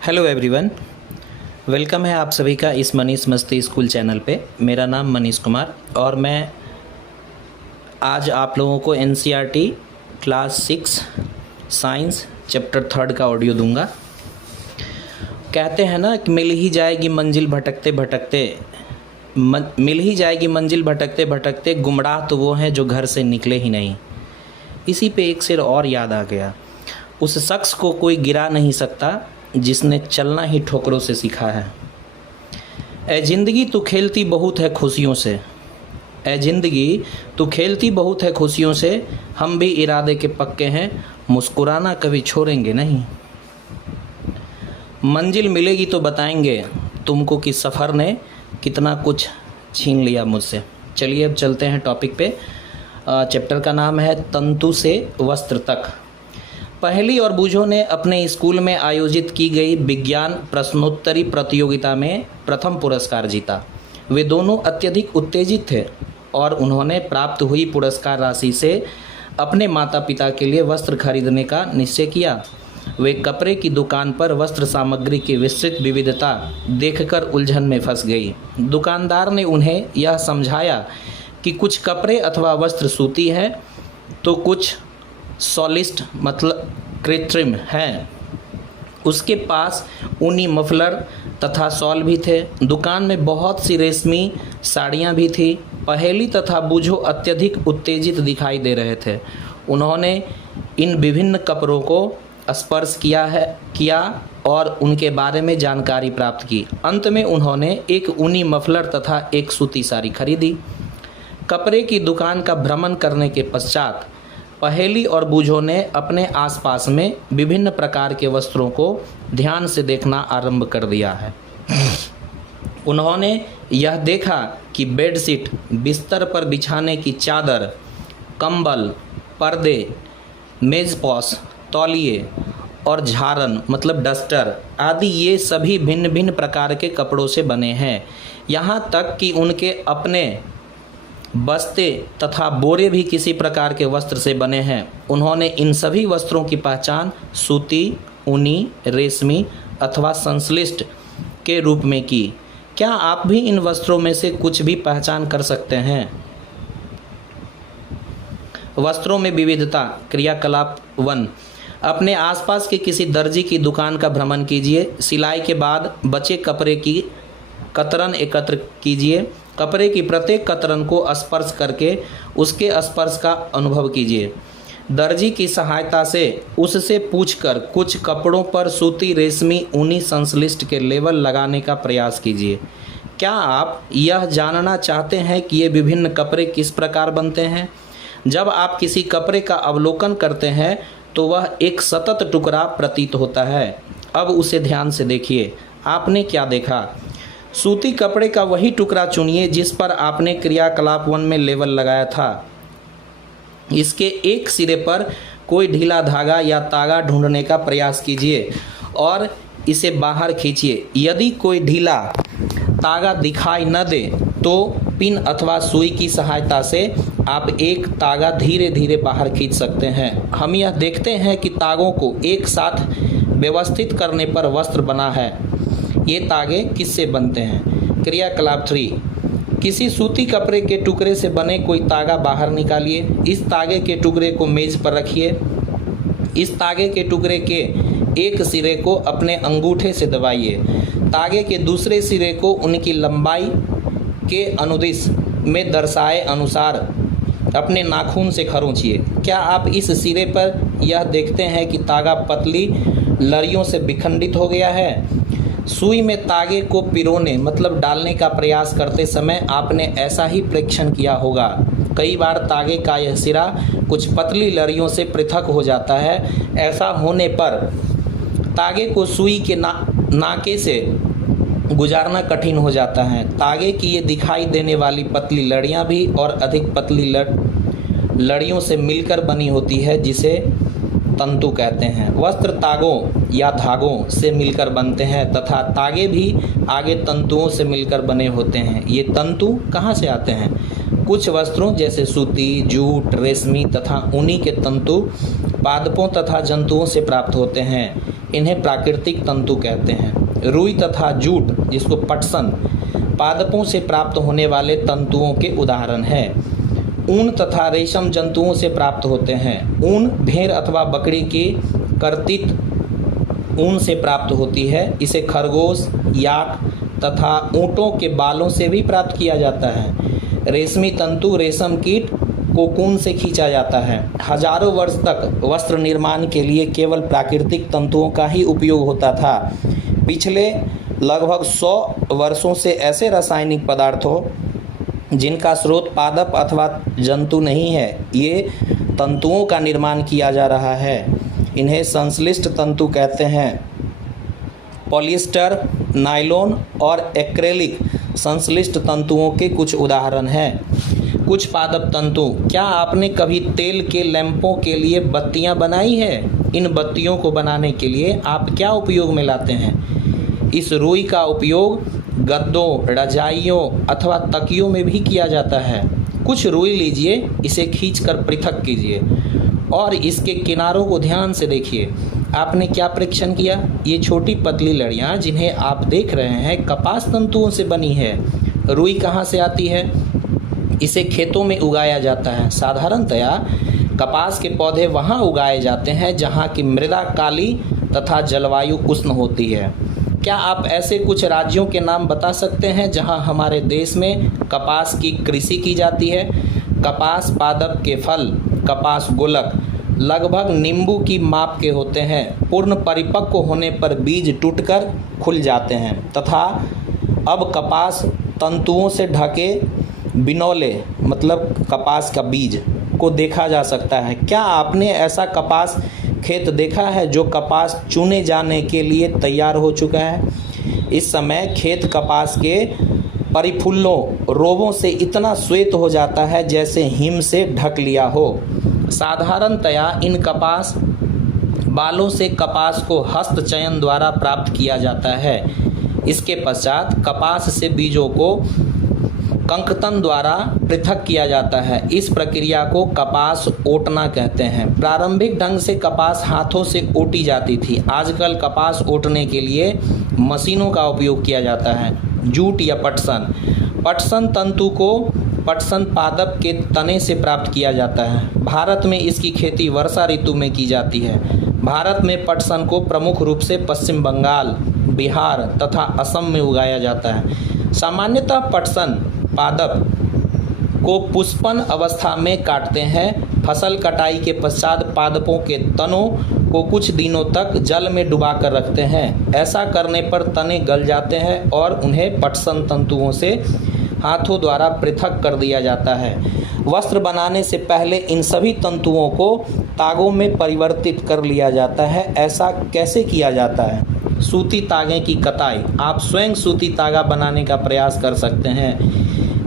Hello everyone, welcome है आप सभी का इस मनीष मस्ती स्कूल चैनल पे। मेरा नाम मनीष कुमार और मैं आज आप लोगों को एनसीईआरटी क्लास 6 साइंस चैप्टर 3 का ऑडियो दूंगा। कहते हैं ना कि मिल ही जाएगी मंजिल भटकते भटकते, मिल ही जाएगी मंजिल भटकते भटकते, गुमराह तो वो हैं जो घर से निकले ही नहीं। इसी पे एक शेर और याद आ गया, उस शख्स को कोई गिरा नहीं सकता जिसने चलना ही ठोकरों से सीखा है। ए ज़िंदगी तू खेलती बहुत है खुशियों से, ए ज़िंदगी तू खेलती बहुत है खुशियों से, हम भी इरादे के पक्के हैं, मुस्कुराना कभी छोड़ेंगे नहीं। मंजिल मिलेगी तो बताएंगे तुमको कि सफ़र ने कितना कुछ छीन लिया मुझसे। चलिए अब चलते हैं टॉपिक पे। चैप्टर का नाम है तंतु से वस्त्र तक। पहेली और बूझों ने अपने स्कूल में आयोजित की गई विज्ञान प्रश्नोत्तरी प्रतियोगिता में प्रथम पुरस्कार जीता। वे दोनों अत्यधिक उत्तेजित थे और उन्होंने प्राप्त हुई पुरस्कार राशि से अपने माता पिता के लिए वस्त्र खरीदने का निश्चय किया। वे कपड़े की दुकान पर वस्त्र सामग्री की विस्तृत विविधता देखकर उलझन में फंस गई। दुकानदार ने उन्हें यह समझाया कि कुछ कपड़े अथवा वस्त्र सूती है तो कुछ सॉलिस्ट मतलब कृत्रिम हैं। उसके पास ऊनी मफलर तथा शॉल भी थे। दुकान में बहुत सी रेशमी साड़ियाँ भी थी। पहेली तथा बूझो अत्यधिक उत्तेजित दिखाई दे रहे थे। उन्होंने इन विभिन्न कपड़ों को स्पर्श किया और उनके बारे में जानकारी प्राप्त की। अंत में उन्होंने एक ऊनी मफलर तथा एक सूती साड़ी खरीदी। कपड़े की दुकान का भ्रमण करने के पश्चात पहेली और बूझों ने अपने आसपास में विभिन्न प्रकार के वस्त्रों को ध्यान से देखना आरंभ कर दिया है। उन्होंने यह देखा कि बेडशीट, बिस्तर पर बिछाने की चादर, कंबल, पर्दे, मेजपोश, तौलिए और झारन मतलब डस्टर आदि ये सभी भिन्न भिन्न प्रकार के कपड़ों से बने हैं। यहाँ तक कि उनके अपने बस्ते तथा बोरे भी किसी प्रकार के वस्त्र से बने हैं। उन्होंने इन सभी वस्त्रों की पहचान सूती, ऊनी, रेशमी अथवा संश्लिष्ट के रूप में की। क्या आप भी इन वस्त्रों में से कुछ भी पहचान कर सकते हैं? वस्त्रों में विविधता। क्रियाकलाप 1। अपने आसपास के किसी दर्जी की दुकान का भ्रमण कीजिए। सिलाई के बाद बचे कपड़े की कतरन एकत्र कीजिए। कपड़े की प्रत्येक कतरन को स्पर्श करके उसके स्पर्श का अनुभव कीजिए। दर्जी की सहायता से उससे पूछकर कुछ कपड़ों पर सूती, रेशमी, ऊनी संश्लिष्ट के लेबल लगाने का प्रयास कीजिए। क्या आप यह जानना चाहते हैं कि ये विभिन्न कपड़े किस प्रकार बनते हैं? जब आप किसी कपड़े का अवलोकन करते हैं तो वह एक सतत टुकड़ा प्रतीत होता है। अब उसे ध्यान से देखिए। आपने क्या देखा? सूती कपड़े का वही टुकड़ा चुनिए जिस पर आपने क्रियाकलाप 1 में लेबल लगाया था। इसके एक सिरे पर कोई ढीला धागा या तागा ढूंढने का प्रयास कीजिए और इसे बाहर खींचिए। यदि कोई ढीला तागा दिखाई न दे तो पिन अथवा सुई की सहायता से आप एक तागा धीरे धीरे बाहर खींच सकते हैं। हम यह देखते हैं कि तागों को एक साथ व्यवस्थित करने पर वस्त्र बना है। ये तागे किससे बनते हैं? क्रियाकलाप 3। किसी सूती कपड़े के टुकड़े से बने कोई तागा बाहर निकालिए। इस तागे के टुकड़े को मेज पर रखिए। इस तागे के टुकड़े के एक सिरे को अपने अंगूठे से दबाइए। तागे के दूसरे सिरे को उनकी लंबाई के अनुदिश में दर्शाए अनुसार अपने नाखून से खरोंचिए। क्या आप इस सिरे पर यह देखते हैं कि तागा पतली लड़ियों से विखंडित हो गया है? सुई में तागे को पिरोने मतलब डालने का प्रयास करते समय आपने ऐसा ही परीक्षण किया होगा। कई बार तागे का यह सिरा कुछ पतली लड़ियों से पृथक हो जाता है। ऐसा होने पर तागे को सुई के नाके से गुजारना कठिन हो जाता है। तागे की ये दिखाई देने वाली पतली लड़ियाँ भी और अधिक पतली लड़ियों से मिलकर बनी होती है जिसे तंतु कहते हैं। वस्त्र तागों या धागों से मिलकर बनते हैं तथा तागे भी आगे तंतुओं से मिलकर बने होते हैं। ये तंतु कहाँ से आते हैं? कुछ वस्त्रों जैसे सूती, जूट, रेशमी तथा ऊनी के तंतु पादपों तथा जंतुओं से प्राप्त होते हैं। इन्हें प्राकृतिक तंतु कहते हैं। रुई तथा जूट, जिसको पटसन, पादपों से प्राप्त होने वाले तंतुओं के उदाहरण हैं। ऊन तथा रेशम जंतुओं से प्राप्त होते हैं। ऊन भेड़ अथवा बकरी की कर्तित ऊन से प्राप्त होती है। इसे खरगोश, याक तथा ऊँटों के बालों से भी प्राप्त किया जाता है। रेशमी तंतु रेशम कीट कोकून से खींचा जाता है। हजारों वर्ष तक वस्त्र निर्माण के लिए केवल प्राकृतिक तंतुओं का ही उपयोग होता था। पिछले लगभग 100 वर्षों से ऐसे रासायनिक पदार्थों जिनका स्रोत पादप अथवा जंतु नहीं है, ये तंतुओं का निर्माण किया जा रहा है। इन्हें संश्लिष्ट तंतु कहते हैं। पॉलिएस्टर, नायलॉन और एक्रेलिक संश्लिष्ट तंतुओं के कुछ उदाहरण हैं। कुछ पादप तंतु। क्या आपने कभी तेल के लैंपों के लिए बत्तियां बनाई है? इन बत्तियों को बनाने के लिए आप क्या उपयोग में लाते हैं? इस रुई का उपयोग गद्दों, रजाइयों अथवा तकियों में भी किया जाता है। कुछ रुई लीजिए, इसे खींचकर पृथक कीजिए और इसके किनारों को ध्यान से देखिए। आपने क्या परीक्षण किया? ये छोटी पतली लड़ियाँ जिन्हें आप देख रहे हैं, कपास तंतुओं से बनी है। रुई कहाँ से आती है? इसे खेतों में उगाया जाता है। साधारणतया कपास के पौधे वहाँ उगाए जाते हैं जहाँ की मृदा काली तथा जलवायु उष्ण होती है। क्या आप ऐसे कुछ राज्यों के नाम बता सकते हैं जहां हमारे देश में कपास की कृषि की जाती है? कपास पादप के फल, कपास गोलक, लगभग नींबू की माप के होते हैं। पूर्ण परिपक्व होने पर बीज टूटकर खुल जाते हैं तथा अब कपास तंतुओं से ढके बिनौले, मतलब कपास का बीज को देखा जा सकता है। क्या आपने ऐसा कपास खेत देखा है जो कपास चुने जाने के लिए तैयार हो चुका है? इस समय खेत कपास के परिफुल्लों, रोगों से इतना श्वेत हो जाता है जैसे हिम से ढक लिया हो। साधारणतया इन कपास बालों से कपास को हस्त चयन द्वारा प्राप्त किया जाता है। इसके पश्चात कपास से बीजों को कंकतन द्वारा पृथक किया जाता है। इस प्रक्रिया को कपास ओटना कहते हैं। प्रारंभिक ढंग से कपास हाथों से ओटी जाती थी। आजकल कपास ओटने के लिए मशीनों का उपयोग किया जाता है। जूट या पटसन। पटसन तंतु को पटसन पादप के तने से प्राप्त किया जाता है। भारत में इसकी खेती वर्षा ऋतु में की जाती है। भारत में पटसन को प्रमुख रूप से पश्चिम बंगाल, बिहार तथा असम में उगाया जाता है। सामान्यतः पटसन पादप को पुष्पन अवस्था में काटते हैं। फसल कटाई के पश्चात पादपों के तनों को कुछ दिनों तक जल में डुबाकर रखते हैं। ऐसा करने पर तने गल जाते हैं और उन्हें पटसन तंतुओं से हाथों द्वारा पृथक कर दिया जाता है। वस्त्र बनाने से पहले इन सभी तंतुओं को तागों में परिवर्तित कर लिया जाता है। ऐसा कैसे किया जाता है? सूती तागे की कताई। आप स्वयं सूती तागा बनाने का प्रयास कर सकते हैं।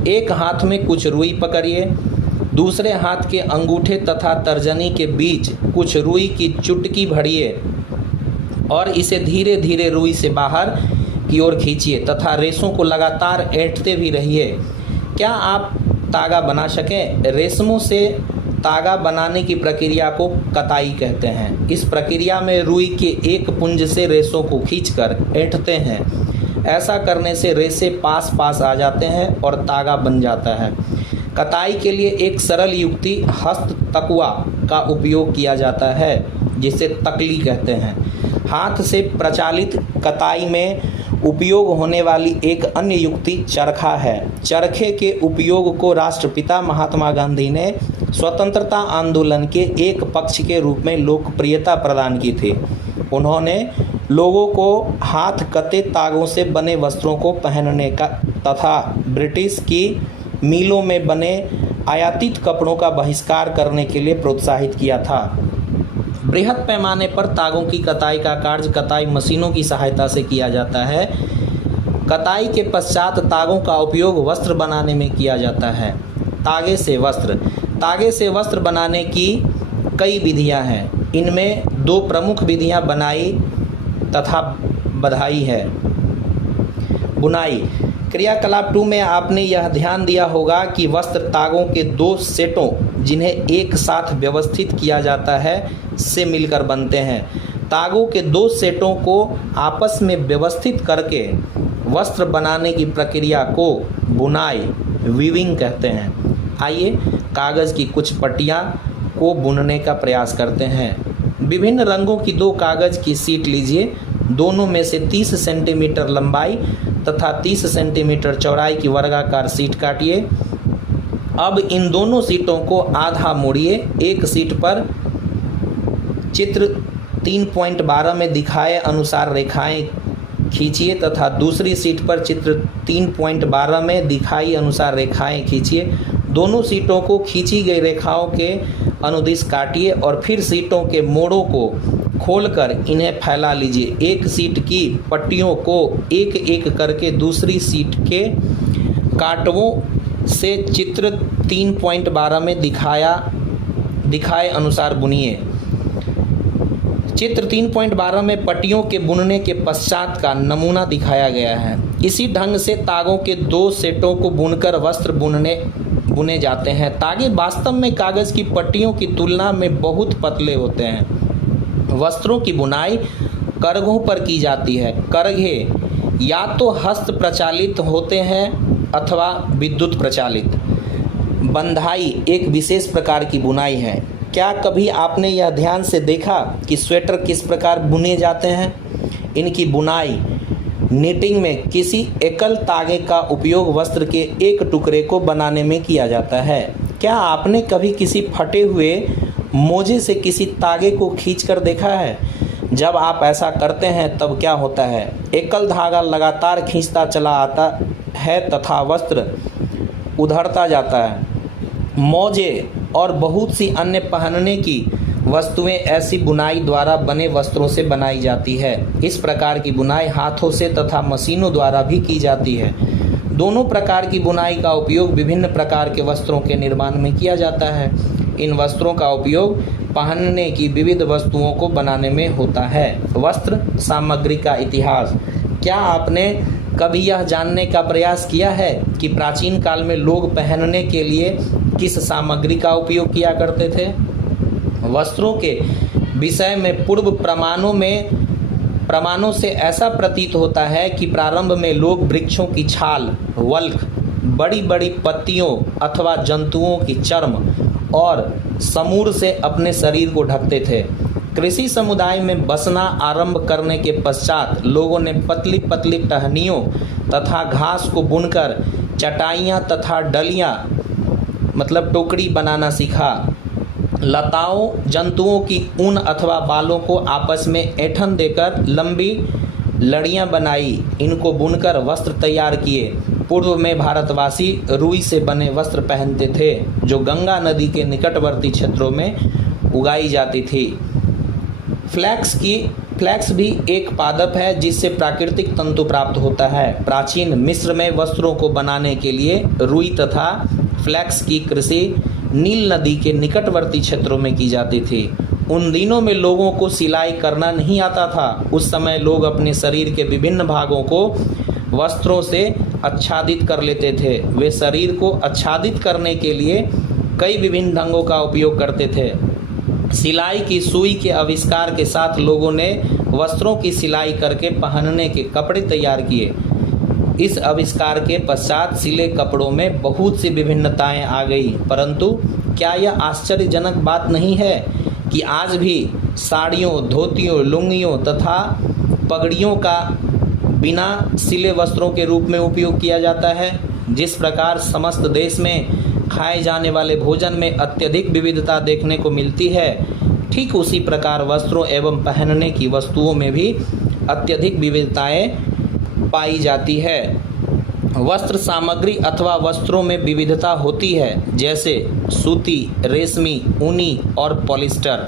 एक हाथ में कुछ रुई पकड़िए, दूसरे हाथ के अंगूठे तथा तर्जनी के बीच कुछ रुई की चुटकी भरिए और इसे धीरे धीरे रुई से बाहर की ओर खींचिए तथा रेशों को लगातार ऐंठते भी रहिए। क्या आप तागा बना सकें? रेशमों से तागा बनाने की प्रक्रिया को कताई कहते हैं। इस प्रक्रिया में रुई के एक पुंज से रेशों को खींचकर ऐंठते हैं। ऐसा करने से रेशे पास पास आ जाते हैं और तागा बन जाता है। कताई के लिए एक सरल युक्ति हस्त तकुआ का उपयोग किया जाता है, जिसे तकली कहते हैं। हाथ से प्रचलित कताई में उपयोग होने वाली एक अन्य युक्ति चरखा है। चरखे के उपयोग को राष्ट्रपिता महात्मा गांधी ने स्वतंत्रता आंदोलन के एक पक्ष के रूप में लोकप्रियता प्रदान की थी। उन्होंने लोगों को हाथ कते तागों से बने वस्त्रों को पहनने का तथा ब्रिटिश की मिलों में बने आयातित कपड़ों का बहिष्कार करने के लिए प्रोत्साहित किया था। बृहद पैमाने पर तागों की कताई का कार्य कताई मशीनों की सहायता से किया जाता है। कताई के पश्चात तागों का उपयोग वस्त्र बनाने में किया जाता है। तागे से वस्त्र। तागे से वस्त्र बनाने की कई विधियां हैं। इनमें दो प्रमुख विधियां बनाई तथा बधाई है। बुनाई। क्रियाकलाप 2 में आपने यह ध्यान दिया होगा कि वस्त्र तागों के दो सेटों, जिन्हें एक साथ व्यवस्थित किया जाता है, से मिलकर बनते हैं। तागों के दो सेटों को आपस में व्यवस्थित करके वस्त्र बनाने की प्रक्रिया को बुनाई वीविंग कहते हैं। आइए कागज़ की कुछ पट्टियाँ को बुनने का प्रयास करते हैं। विभिन्न रंगों की दो कागज़ की शीट लीजिए। दोनों में से 30 सेंटीमीटर लंबाई तथा 30 सेंटीमीटर चौड़ाई की वर्गाकार शीट काटिए। अब इन दोनों शीटों को आधा मोड़िए। एक शीट पर चित्र 3.12 में दिखाए अनुसार रेखाएं खींचिए तथा दूसरी शीट पर चित्र 3.12 में दिखाई अनुसार रेखाएं खींचिए। दोनों शीटों को खींची गई रेखाओं के अनुदिश काटिए और फिर शीटों के मोड़ों को खोलकर इन्हें फैला लीजिए। एक शीट की पट्टियों को एक एक करके दूसरी शीट के कांटों से चित्र 3.12 में दिखाए अनुसार बुनिए। चित्र 3.12 में पट्टियों के बुनने के पश्चात का नमूना दिखाया गया है। इसी ढंग से तागों के दो सेटों को बुनकर वस्त्र बुने जाते हैं। तागे वास्तव में कागज़ की पट्टियों की तुलना में बहुत पतले होते हैं। वस्त्रों की बुनाई करघों पर की जाती है। करघे या तो हस्त प्रचालित होते हैं अथवा विद्युत प्रचालित। बंधाई एक विशेष प्रकार की बुनाई है। क्या कभी आपने यह ध्यान से देखा कि स्वेटर किस प्रकार बुने जाते हैं? इनकी बुनाई निटिंग में किसी एकल तागे का उपयोग वस्त्र के एक टुकड़े को बनाने में किया जाता है। क्या आपने कभी किसी फटे हुए मोजे से किसी तागे को खींचकर देखा है? जब आप ऐसा करते हैं तब क्या होता है? एकल धागा लगातार खींचता चला आता है तथा वस्त्र उधड़ता जाता है। मोजे और बहुत सी अन्य पहनने की वस्तुएं ऐसी बुनाई द्वारा बने वस्त्रों से बनाई जाती है। इस प्रकार की बुनाई हाथों से तथा मशीनों द्वारा भी की जाती है। दोनों प्रकार की बुनाई का उपयोग विभिन्न प्रकार के वस्त्रों के निर्माण में किया जाता है। इन वस्त्रों का उपयोग पहनने की विविध वस्तुओं को बनाने में होता है। वस्त्र सामग्री का इतिहास। क्या आपने कभी यह जानने का प्रयास किया है कि प्राचीन काल में लोग पहनने के लिए किस सामग्री का उपयोग किया करते थे? वस्त्रों के विषय में पूर्व प्रमाणों से ऐसा प्रतीत होता है कि प्रारंभ में लोग वृक्षों की छाल, वल्क, बड़ी बड़ी पत्तियों अथवा जंतुओं की चर्म और समूर से अपने शरीर को ढकते थे। कृषि समुदाय में बसना आरंभ करने के पश्चात लोगों ने पतली पतली टहनियों तथा घास को बुनकर चटाइयाँ तथा डलियाँ मतलब टोकरी बनाना सीखा। लताओं, जंतुओं की ऊन अथवा बालों को आपस में ऐंठन देकर लंबी लड़ियाँ बनाई। इनको बुनकर वस्त्र तैयार किए। पूर्व में भारतवासी रुई से बने वस्त्र पहनते थे जो गंगा नदी के निकटवर्ती क्षेत्रों में उगाई जाती थी। फ्लैक्स भी एक पादप है जिससे प्राकृतिक तंतु प्राप्त होता है। प्राचीन मिस्र में वस्त्रों को बनाने के लिए रुई तथा फ्लैक्स की कृषि नील नदी के निकटवर्ती क्षेत्रों में की जाती थी। उन दिनों में लोगों को सिलाई करना नहीं आता था। उस समय लोग अपने शरीर के विभिन्न भागों को वस्त्रों से आच्छादित कर लेते थे। वे शरीर को आच्छादित करने के लिए कई विभिन्न ढंगों का उपयोग करते थे। सिलाई की सुई के आविष्कार के साथ लोगों ने वस्त्रों की सिलाई करके पहनने के कपड़े तैयार किए। इस आविष्कार के पश्चात सिले कपड़ों में बहुत सी विभिन्नताएं आ गई। परंतु क्या यह आश्चर्यजनक बात नहीं है कि आज भी साड़ियों, धोतियों, लुंगियों तथा पगड़ियों का बिना सिले वस्त्रों के रूप में उपयोग किया जाता है? जिस प्रकार समस्त देश में खाए जाने वाले भोजन में अत्यधिक विविधता देखने को मिलती है, ठीक उसी प्रकार वस्त्रों एवं पहनने की वस्तुओं में भी अत्यधिक विविधताएं पाई जाती है। वस्त्र सामग्री अथवा वस्त्रों में विविधता होती है, जैसे सूती, रेशमी, ऊनी और पॉलिस्टर।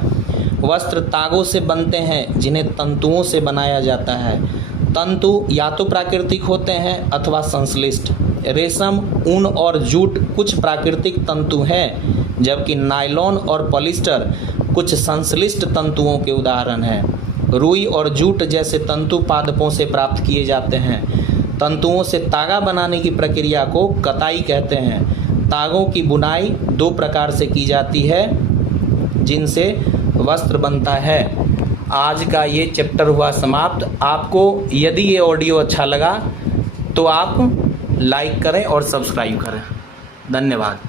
वस्त्र तागों से बनते हैं जिन्हें तंतुओं से बनाया जाता है। तंतु या तो प्राकृतिक होते हैं अथवा संश्लिष्ट। रेशम, ऊन और जूट कुछ प्राकृतिक तंतु हैं, जबकि नायलॉन और पॉलिस्टर कुछ संश्लिष्ट तंतुओं के उदाहरण हैं। रुई और जूट जैसे तंतु पादपों से प्राप्त किए जाते हैं। तंतुओं से तागा बनाने की प्रक्रिया को कताई कहते हैं। तागों की बुनाई दो प्रकार से की जाती है जिनसे वस्त्र बनता है। आज का ये चैप्टर हुआ समाप्त। आपको यदि ये ऑडियो अच्छा लगा तो आप लाइक करें और सब्सक्राइब करें। धन्यवाद।